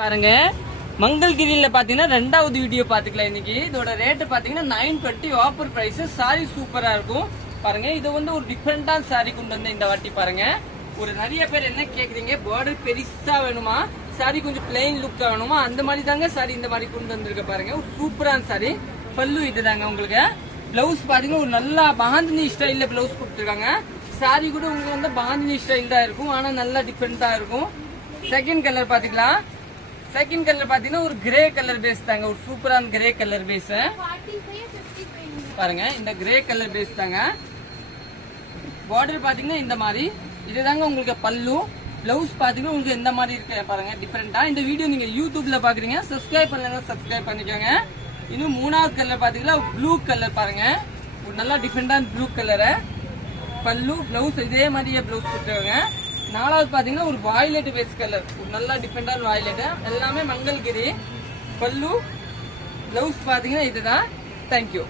பாருங்க மங்கள்கிரியில பாத்தீங்கன்னா ரெண்டாவது வீடியோ பாத்துக்கலாம். இன்னைக்கு இதோட ரேட் பாத்தீங்கன்னா 920 ஆஃபர் பிரைஸ். சாரி சூப்பரா இருக்கும் பாருங்க. இது வந்து ஒரு டிஃபரெண்டான சாரி கொண்டு வந்து இந்த வாட்டி பாருங்க. ஒரு நிறைய பேர் என்ன கேக்குறீங்க, பார்டர் பெருசா வேணுமா, சாரி கொஞ்சம் பிளெயின் லுக்கா வேணுமா, அந்த மாதிரி தாங்க சாரி இந்த மாதிரி கொண்டு வந்திருக்க பாருங்க. ஒரு சூப்பரான சாரி. பல்லு இதுதாங்க உங்களுக்கு. பிளவுஸ் பாத்தீங்கன்னா ஒரு நல்லா பாந்தினி ஸ்டைல்ல பிளவுஸ் கொடுத்துருக்காங்க. சாரி கூட உங்களுக்கு வந்து பாந்தினி ஸ்டைல் தான் இருக்கும், ஆனா நல்லா டிஃபரெண்டா இருக்கும். செகண்ட் கலர் பாத்தீங்களா, செகண்ட் கலர் பாத்தீங்கன்னா ஒரு கிரே கலர் பேஸ் தாங்க. ஒரு சூப்பரான கிரே கலர் பேஸ் பாருங்க. இந்த கிரே கலர் பேஸ் தாங்க. பார்டர் பாத்தீங்கன்னா இந்த மாதிரி இதுதாங்க உங்களுக்கு பல்லு. பிளவுஸ் பாத்தீங்கன்னா உங்களுக்கு இந்த மாதிரி இருக்கு பாருங்க, டிஃபரெண்டா. இந்த வீடியோ நீங்க யூடியூப்ல பாக்குறீங்க, சப்ஸ்கிரைப் பண்ணலன்னா சப்ஸ்கிரைப் பண்ணிக்கோங்க. இன்னும் மூணாவது கலர் பாத்தீங்கன்னா ப்ளூ கலர் பாருங்க. ஒரு நல்லா டிஃபரெண்டான ப்ளூ கலரு. பல்லு பிளவுஸ் இதே மாதிரியே பிளவுஸ் கொடுத்துருவாங்க. நாலாவது பாத்தீங்கன்னா ஒரு வாய்லெட் பேஸ் கலர், ஒரு நல்லா டிஃபரெண்டான வாய்லெட். எல்லாமே மங்கள்கிரி. பல்லு பிளவுஸ் பாத்தீங்கன்னா இதுதான். தேங்க்யூ.